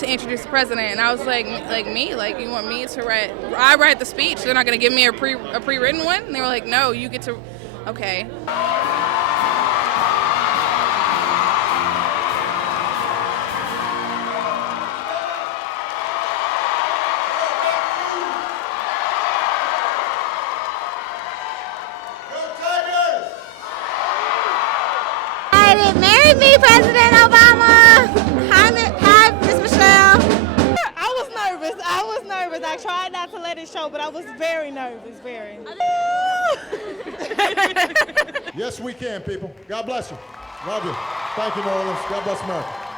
to introduce the president. And I was like me? Like, you want me to write? I write the speech. They're not going to give me a pre-written one? And they were like, no, you get to, okay. Marry me, President Obama. Hi, Miss Michelle. I was nervous. I tried not to let it show, but I was very nervous, very. Yes, we can, people. God bless you. Love you. Thank you, New Orleans. God bless America.